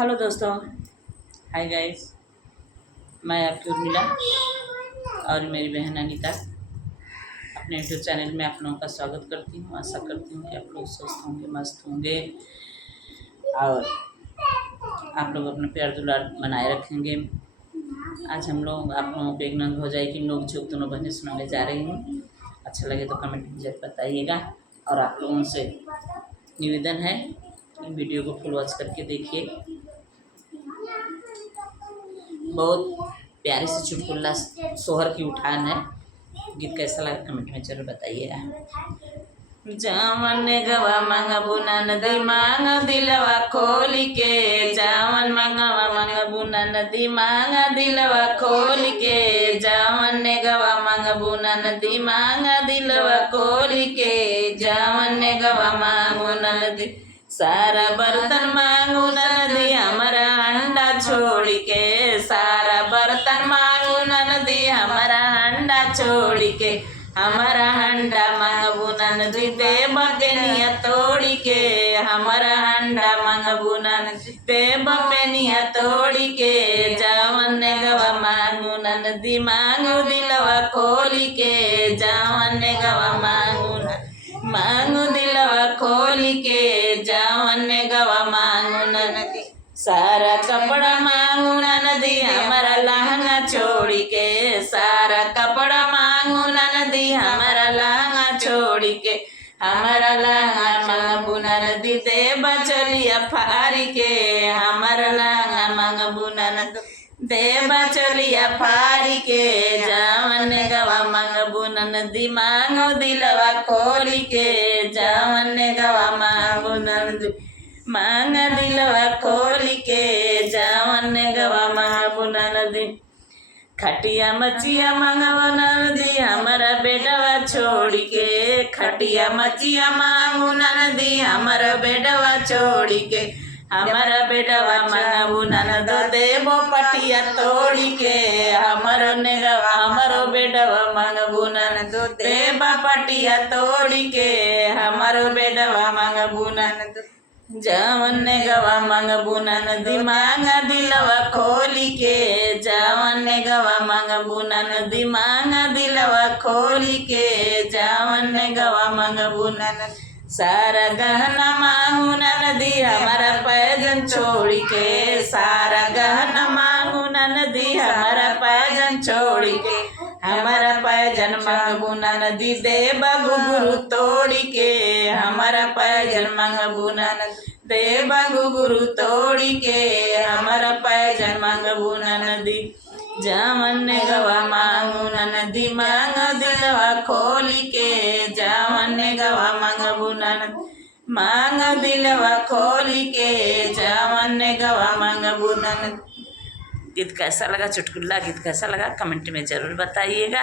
Hello दोस्तों, hi guys. मैं आपकी उर्मिला और मेरी बहन अनीता अपने यूट्यूब चैनल में आप लोगों का स्वागत करती हूँ। आशा करती हूँ कि आप लोग स्वस्थ होंगे, मस्त होंगे और आप लोग अपना प्यार दुलार बनाए रखेंगे। आज हम लोग आप लोगों को एक नंद हो जाए कि नोक झोंक दोनों बहनें सुनाने जा रही हूँ। अच्छा लगे तो कमेंट में जरूर बताइएगा और आप लोगों से निवेदन है कि वीडियो को फुल वॉच करके देखिए। बहुत प्यारे से चुटकुला सोहर की उठान है। गीत कैसा लगा कमेंट में जरूर बताइएगा। जावन गवा मंगबुना नदी मांग दिलवा खोल के, जावन मंगवा मंगबुना नदी मांग दिलवा खोल के, जावन गवा मंगबुना नदी मांग दिलवा खोल के, जावन गवा मांगुना नदी सारा बर्तन मांगू नदी हमारा अंडा छोड़ के, सारा बर्तन मांगू नदी हमारा अंडा छोड़ के, हमारा अंडा मांगबू नदी दे बपेनिया तोड़ के, हमारा अंडा मांगबू नदी दे बपेनिया तोड़ के, जावन गवा मांगू नदी मांगू दिलवा खोल के, जावन गवा मांगू दिलवा खोल के, जावन गवा मांगू नदी सारा कपड़ा मांगू नदी हमारा लहंगा छोड़ के, सारा कपड़ा मांगू नदी हमारा लहंगा छोड़ के, हमारा लहंगा मांगबू नदी दे बचलिया फारी के, हमारा लहंगा मांगबू नदी दे बचलिया फारी के, जावन गवा मांगबू नदी मांगो दिलवा खोल के, जावन गवा मांगबू नदी मांग दिलवा खोल के, जावन गवा मांगबू नदी खटिया मचिया मांगबू नदी हमारा बेटवा छोड़ के, खटिया मचिया मांगू नदी हमारा बेटवा छोड़ के, हमारा बेटवा मांगबू नदी देबो पटिया तोड़ के, हमारो बेटवा मांगबू नदी देबा पटिया तोड़ के, हमारो बेटवा मांगबू नदी जावन गवा मांगबू नदी मांग दिलवा खोल के, जावन गवा मांगबू नदी मांग दिलवा खोल के, जावन गवा मांगबू नदी सारा गहना मांगू नदी हमारा पैजन छोड़ के, सारा गहना मांगू नदी हमारा पैजन छोड़ के, हमारा पैजन मांगबू नदी देबा घुघरू तोड़ के, हमारा पैजन मांगबू नदी देबा घुघरू तोड़ के, हमारा पैजन मांगबू नदी जावन गवा मांगू नदी मांग दिलवा खोल के, जावन गवा मांगबू नदी मांग दिलवा खोल के, जावन गवा मांगबू नदी। गीत कैसा लगा, चुटकुला गीत कैसा लगा कमेंट में ज़रूर बताइएगा।